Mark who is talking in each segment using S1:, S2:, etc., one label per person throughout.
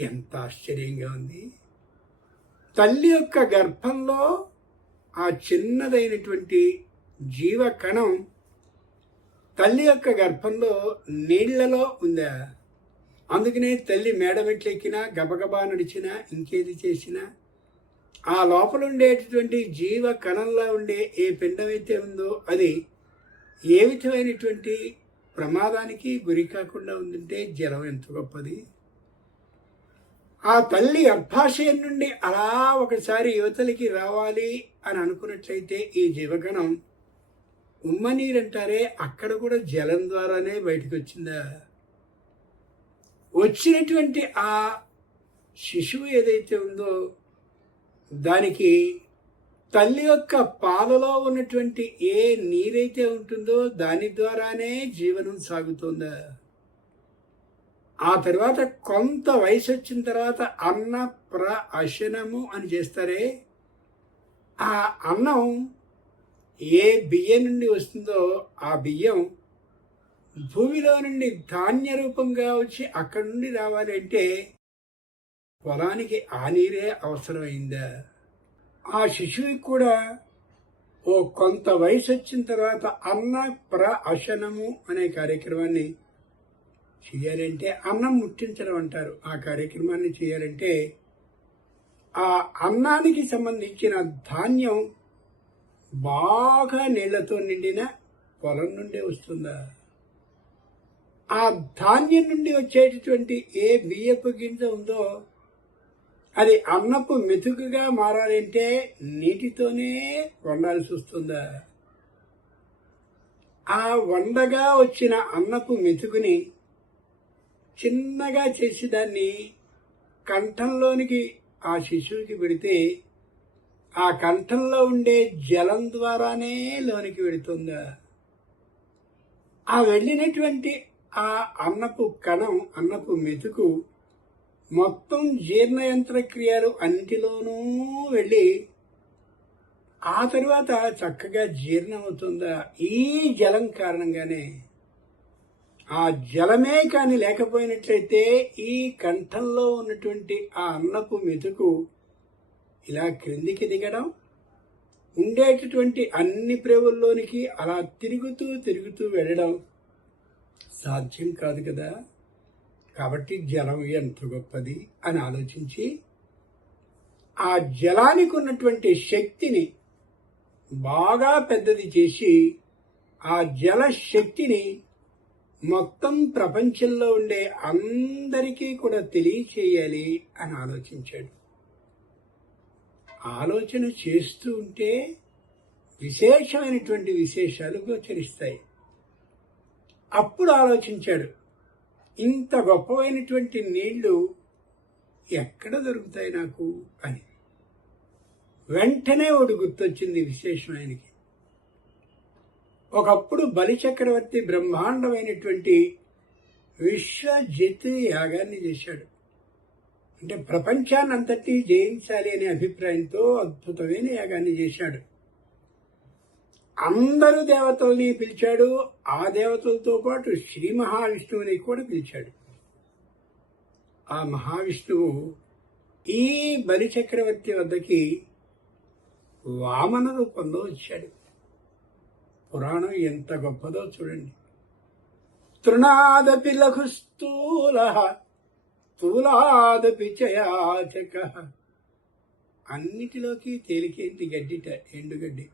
S1: ఎంత ఆశ్చర్యంగా ఉంది. తల్లి యొక్క గర్భంలో ఆ చిన్నదైనటువంటి జీవకణం తల్లి యొక్క గర్భంలో నీళ్ళలో ఉందా? అందుకనే తల్లి మేడ మెట్లెక్కినా గబగబా నడిచినా ఇంకేది చేసినా ఆ లోపల ఉండేటటువంటి జీవ కణంలో ఉండే ఏ పిండమైతే ఉందో అది ఏ విధమైనటువంటి ప్రమాదానికి గురి కాకుండా ఉందంటే జలం ఎంత గొప్పది. ఆ తల్లి గర్భాశయం నుండి అలా ఒకసారి యువతలకి రావాలి అని అనుకున్నట్లయితే ఈ జీవగణం ఉమ్మనీరంటారే అక్కడ కూడా జలం ద్వారానే బయటకు వచ్చిందా వచ్చినటువంటి ఆ శిశువు ఏదైతే ఉందో దానికి తల్లి యొక్క పాలలో ఉన్నటువంటి ఏ నీరైతే ఉంటుందో దాని ద్వారానే జీవనం సాగుతుందా? ఆ తర్వాత కొంత వయసు వచ్చిన తర్వాత అన్న ప్ర అశనము అని చేస్తారే. ఆ అన్నం ఏ బియ్యం నుండి వస్తుందో ఆ బియ్యం భూమిలో నుండి ధాన్య రూపంగా వచ్చి అక్కడి నుండి రావాలి అంటే పొలానికి ఆ నీరే అవసరమైందా? ఆ శిశువుకి కూడా ఓ కొంత వయసు వచ్చిన తర్వాత అన్న ప్ర అశనము అనే కార్యక్రమాన్ని చేయాలంటే అన్నం ముట్టించడం అంటారు. ఆ కార్యక్రమాన్ని చేయాలంటే ఆ అన్నానికి సంబంధించిన ధాన్యం బాగా నీళ్ళతో నిండిన పొలం నుండే వస్తుందా? ఆ ధాన్యం నుండి వచ్చేటటువంటి ఏ బియ్యపు గింజ ఉందో అది అన్నపు మెతుకుగా మారాలంటే నీటితోనే వండాల్సి వస్తుందా? ఆ వండగా వచ్చిన అన్నపు మెతుకుని చిన్నగా చేసి దాన్ని కంఠంలోనికి ఆ శిశువుకి పెడితే ఆ కంఠంలో ఉండే జలం ద్వారానే లోనికి వెళుతుందా ఆ వెళ్ళినటువంటి ఆ అన్నపు కణం అన్నపు మెతుకు మొత్తం జీర్ణయంత్ర క్రియలు అన్నిటిలోనూ వెళ్ళి ఆ తరువాత చక్కగా జీర్ణమవుతుందా? ఈ జలం కారణంగానే ఆ జలమే కానీ లేకపోయినట్లయితే ఈ కంఠంలో ఉన్నటువంటి ఆ అన్నపు మెతుకు ఇలా క్రిందికి దిగడం ఉండేటటువంటి అన్ని ప్రేవుల్లోనికి అలా తిరుగుతూ తిరుగుతూ వెళ్ళడం సాధ్యం కాదు కదా. కాబట్టి జలం ఎంత గొప్పది అని ఆలోచించి ఆ జలానికి ఉన్నటువంటి శక్తిని బాగా పెద్దది చేసి ఆ జల శక్తిని మొత్తం ప్రపంచంలో ఉండే అందరికీ కూడా తెలియచేయాలి అని ఆలోచించాడు. ఆలోచన చేస్తూ ఉంటే విశేషమైనటువంటి విశేషాలు గోచరిస్తాయి. అప్పుడు ఆలోచించాడు ఇంత గొప్పవైనటువంటి నీళ్ళు ఎక్కడ దొరుకుతాయి నాకు అని. వెంటనే ఒకటి గుర్తొచ్చింది విశేషం ఆయనకి. ఒకప్పుడు బలిచక్రవర్తి బ్రహ్మాండమైనటువంటి విశ్వజిత్ యాగాన్ని చేశాడు. అంటే ప్రపంచాన్ని అంతటి జయించాలి అనే అభిప్రాయంతో అద్భుతమైన యాగాన్ని చేశాడు. అందరు దేవతల్ని పిలిచాడు ఆ దేవతలతో పాటు శ్రీ మహావిష్ణువుని కూడా పిలిచాడు. ఆ మహావిష్ణువు ఈ బలిచక్రవర్తి వద్దకి వామన రూపంలో వచ్చాడు. పురాణం ఎంత గొప్పదో చూడండి. తృణాదపి లఘు స్థూల స్థూలాదపి చయాచక. అన్నిటిలోకి తేలికేంటి గడ్డిట ఎండుగడ్డి.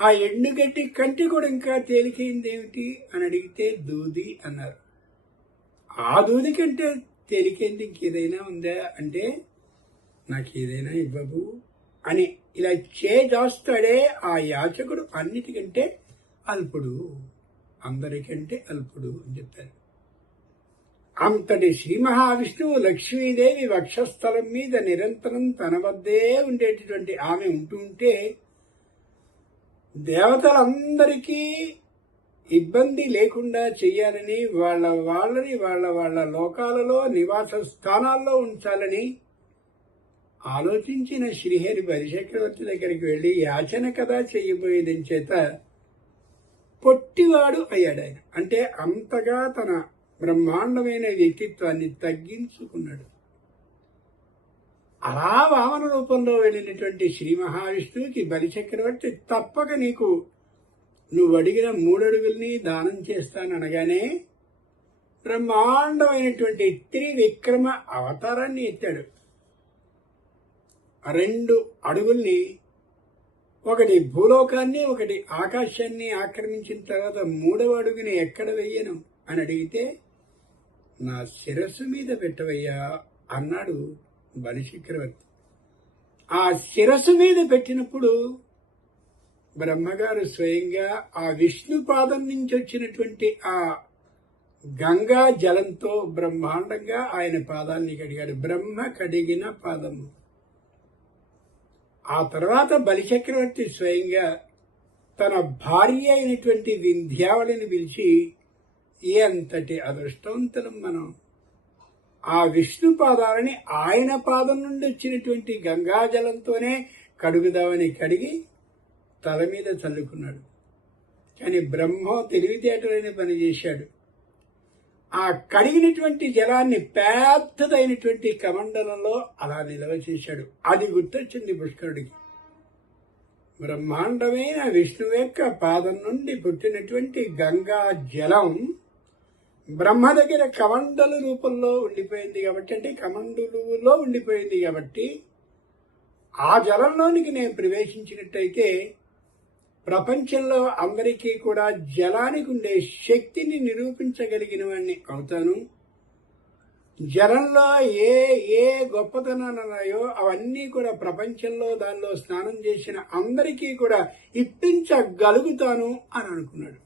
S1: ఆ ఎండుగడ్డి కంటి కూడా ఇంకా తేలికైంది ఏమిటి అని అడిగితే దూది అన్నారు. ఆ దూది కంటే తేలికైంది ఇంకేదైనా ఉందా? అంటే నాకు ఏదైనా ఇవ్వబు అని ఇలా చేజాస్తాడే ఆ యాచకుడు అన్నిటికంటే అల్పుడు అందరికంటే అల్పుడు అని చెప్పారు. అంతటి శ్రీ మహావిష్ణువు లక్ష్మీదేవి వక్షస్థలం మీద నిరంతరం తన వద్దే ఉండేటటువంటి ఆమె ఉంటూ ఉంటే దేవతలందరికీ ఇబ్బంది లేకుండా చెయ్యాలని వాళ్ళ వాళ్ళని వాళ్ళ వాళ్ళ లోకాలలో నివాస స్థానాల్లో ఉంచాలని ఆలోచించిన శ్రీహరి బలిచక్రవర్తి దగ్గరికి వెళ్ళి యాచన కదా చేయబోయేదని చేత పొట్టివాడు అయ్యాడు ఆయన. అంటే అంతగా తన బ్రహ్మాండమైన వ్యక్తిత్వాన్ని తగ్గించుకున్నాడు. అలా వామన రూపంలో వెళ్ళినటువంటి శ్రీ మహావిష్ణువుకి బలిచక్రవర్తి తప్పక నీకు నువ్వు అడిగిన మూడడుగుల్ని దానం చేస్తాననగానే బ్రహ్మాండమైనటువంటి త్రివిక్రమ అవతారాన్ని ఎత్తాడు. రెండు అడుగుల్ని ఒకటి భూలోకాన్ని ఒకటి ఆకాశాన్ని ఆక్రమించిన తర్వాత మూడవ అడుగుని ఎక్కడ వెయ్యను అని అడిగితే నా శిరస్సు మీద పెట్టవయ్యా అన్నాడు బలిచక్రవర్తి ఆ శిరస్సు మీద పెట్టినప్పుడు బ్రహ్మగారు స్వయంగా ఆ విష్ణు పాదం నుంచి వచ్చినటువంటి ఆ గంగా జలంతో బ్రహ్మాండంగా ఆయన పాదాన్ని కడిగాడు. బ్రహ్మ కడిగిన పాదము. ఆ తర్వాత బలిచక్రవర్తి స్వయంగా తన భార్య అయినటువంటి వింధ్యావళిని పిలిచి ఎంతటి అదృష్టవంతులం మనం. ఆ విష్ణు పాదాలని ఆయన పాదం నుండి వచ్చినటువంటి గంగాజలంతోనే కడుగుదామని కడిగి తల మీద చల్లుకున్నాడు. కానీ బ్రహ్మ తెలివితేటలైన పని చేశాడు. ఆ కడిగినటువంటి జలాన్ని పెద్దదైనటువంటి కమండలంలో అలా నిల్వ చేశాడు. అది గుర్తొచ్చింది పుష్కరుడికి. బ్రహ్మాండమైన విష్ణువు యొక్క పాదం నుండి పుట్టినటువంటి గంగా జలం బ్రహ్మ దగ్గర కమండల రూపంలో ఉండిపోయింది కాబట్టి అంటే కమండలులో ఉండిపోయింది కాబట్టి ఆ జలంలోనికి నేను ప్రవేశించినట్టయితే ప్రపంచంలో అందరికీ కూడా జలానికి ఉండే శక్తిని నిరూపించగలిగిన వాడిని అవుతాను. జలంలో ఏ ఏ గొప్పతనాలు ఉన్నాయో అవన్నీ కూడా ప్రపంచంలో దానిలో స్నానం చేసిన అందరికీ కూడా ఇప్పించగలుగుతాను అని అనుకున్నాడు.